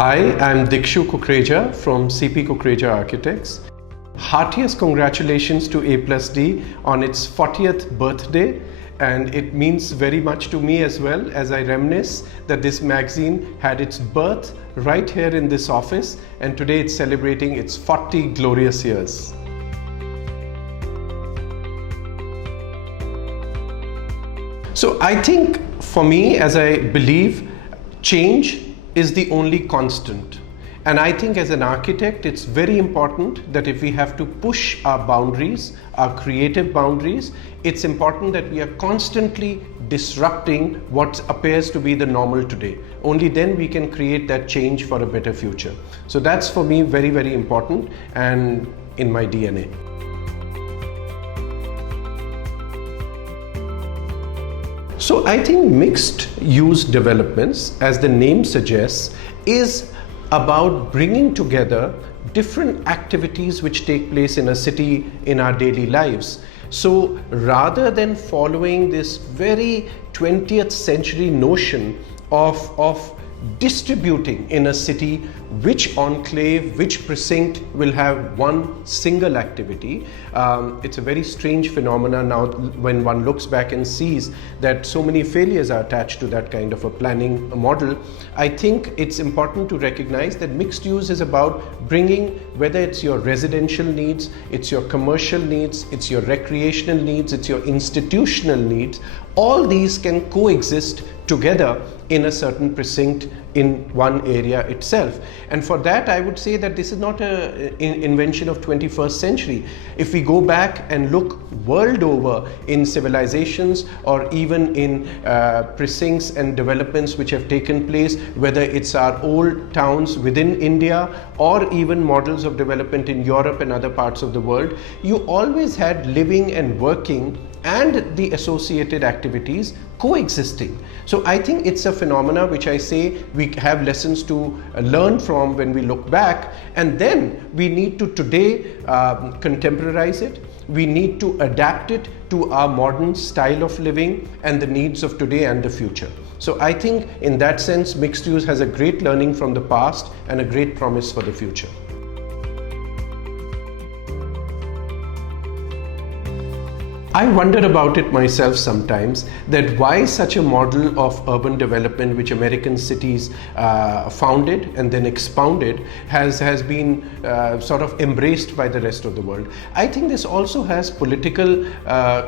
Hi, I'm Dikshu Kukreja from CP Kukreja Architects. Heartiest congratulations to A+D on its 40th birthday, and it means very much to me as well as I reminisce that this magazine had its birth right here in this office, and today it's celebrating its 40 glorious years. So I think for me, as I believe, change is the only constant. And I think as an architect, it's very important that if we have to push our boundaries, our creative boundaries, it's important that we are constantly disrupting what appears to be the normal today. Only then we can create that change for a better future. So that's for me very, very important and in my DNA. So I think mixed use developments, as the name suggests, is about bringing together different activities which take place in a city in our daily lives. So rather than following this very 20th century notion of distributing in a city which enclave, which precinct will have one single activity. It's a very strange phenomena now when one looks back and sees that so many failures are attached to that kind of a planning model. I think it's important to recognize that mixed use is about bringing, whether it's your residential needs, it's your commercial needs, it's your recreational needs, it's your institutional needs, all these can coexist together in a certain precinct in one area itself. And for that, I would say that this is not an invention of 21st century. If we go back and look world over in civilizations or even in precincts and developments which have taken place, whether it's our old towns within India or even models of development in Europe and other parts of the world, you always had living and working and the associated activities coexisting. So I think it's a phenomena which I say we have lessons to learn from when we look back, and then we need to today contemporize it. We need to adapt it to our modern style of living and the needs of today and the future. So I think in that sense, mixed use has a great learning from the past and a great promise for the future. I wonder about it myself sometimes, that why such a model of urban development which American cities founded and then expounded has been sort of embraced by the rest of the world. I think this also has political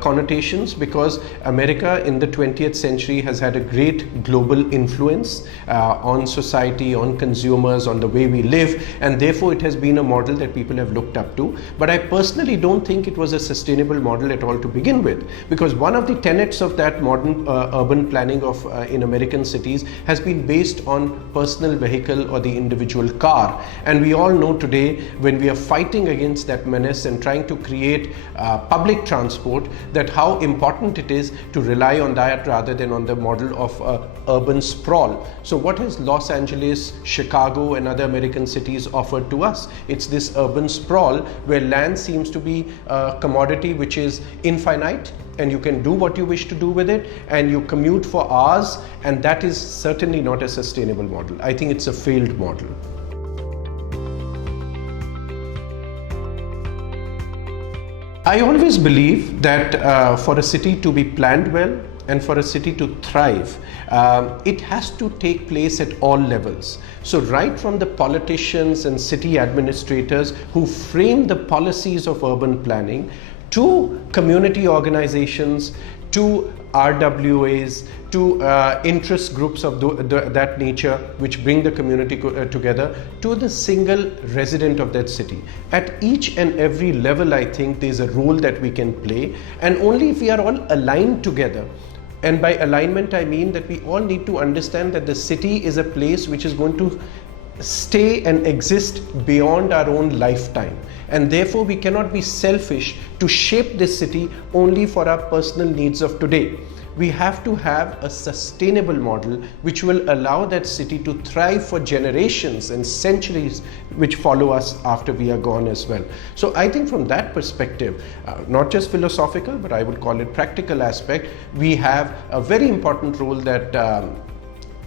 connotations, because America in the 20th century has had a great global influence on society, on consumers, on the way we live, and therefore it has been a model that people have looked up to. But I personally don't think it was a sustainable model at all to begin with, because one of the tenets of that modern urban planning of in American cities has been based on personal vehicle or the individual car. And we all know today, when we are fighting against that menace and trying to create public transport, that how important it is to rely on that rather than on the model of urban sprawl. So what has Los Angeles, Chicago and other American cities offered to us? It's this urban sprawl where land seems to be a commodity which is infinite, and you can do what you wish to do with it, and you commute for hours, and that is certainly not a sustainable model. I think it's a failed model. I always believe that for a city to be planned well and for a city to thrive, it has to take place at all levels. So right from the politicians and city administrators who frame the policies of urban planning, to community organizations, to RWAs, to interest groups of that nature which bring the community together, to the single resident of that city. At each and every level, I think there's a role that we can play, and only if we are all aligned together. And by alignment, I mean that we all need to understand that the city is a place which is going to stay and exist beyond our own lifetime, and therefore we cannot be selfish to shape this city only for our personal needs of today. We have to have a sustainable model which will allow that city to thrive for generations and centuries which follow us after we are gone as well. So I think from that perspective, not just philosophical, but I would call it practical aspect, we have a very important role that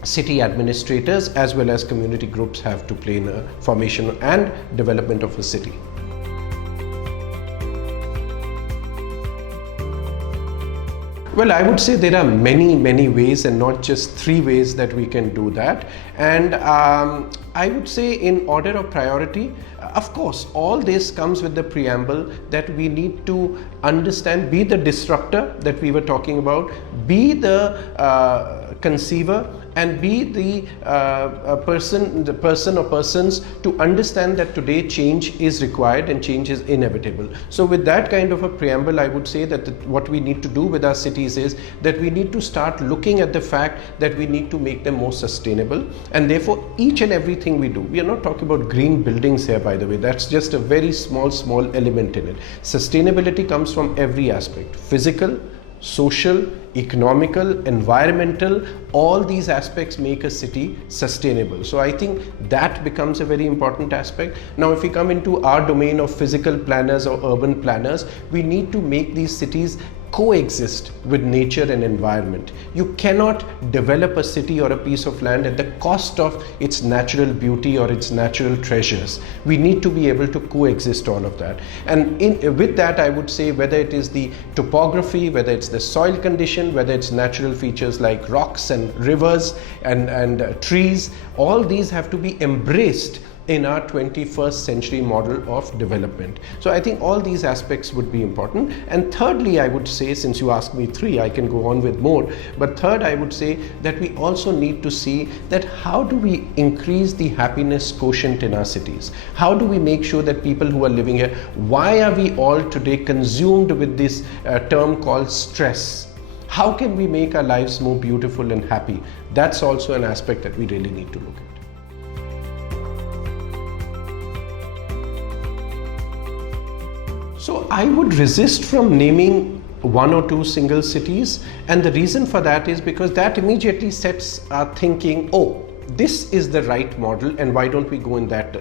city administrators as well as community groups have to play in a formation and development of a city. Well, I would say there are many ways and not just 3 ways that we can do that. And I would say in order of priority, of course, all this comes with the preamble that we need to understand, be the disruptor that we were talking about, be the conceiver, and be the person or persons to understand that today change is required and change is inevitable. So with that kind of a preamble, I would say that what we need to do with our cities is that we need to start looking at the fact that we need to make them more sustainable, and therefore each and everything we do, we are not talking about green buildings here, by the way, that's just a very small element in it. Sustainability comes from every aspect: physical, social, economical, environmental. All these aspects make a city sustainable. So I think that becomes a very important aspect. Now if we come into our domain of physical planners or urban planners, we need to make these cities coexist with nature and environment. You cannot develop a city or a piece of land at the cost of its natural beauty or its natural treasures. We need to be able to coexist all of that. And with that, I would say, whether it is the topography, whether it's the soil condition, whether it's natural features like rocks and rivers and trees, all these have to be embraced in our 21st century model of development. So I think all these aspects would be important. And thirdly, I would say, since you asked me 3, I can go on with more, but third, I would say that we also need to see that how do we increase the happiness quotient in our cities? How do we make sure that people who are living here, why are we all today consumed with this term called stress? How can we make our lives more beautiful and happy? That's also an aspect that we really need to look at. So I would resist from naming 1 or 2 single cities, and the reason for that is because that immediately sets our thinking, oh, this is the right model and why don't we go in that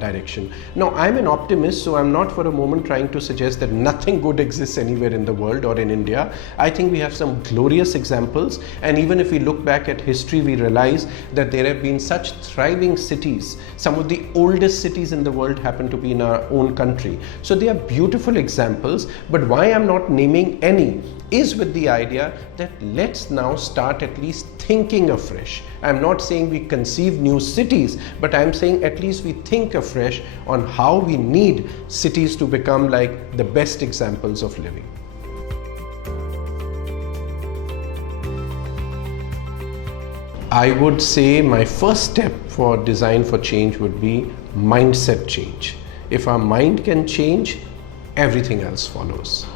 direction. Now I'm an optimist, so I'm not for a moment trying to suggest that nothing good exists anywhere in the world or in India. I think we have some glorious examples, and even if we look back at history, we realize that there have been such thriving cities. Some of the oldest cities in the world happen to be in our own country. So they are beautiful examples, but why I'm not naming any is with the idea that let's now start at least thinking afresh. I'm not saying we conceive new cities, but I'm saying at least we think afresh on how we need cities to become like the best examples of living. I would say my first step for design for change would be mindset change. If our mind can change, everything else follows.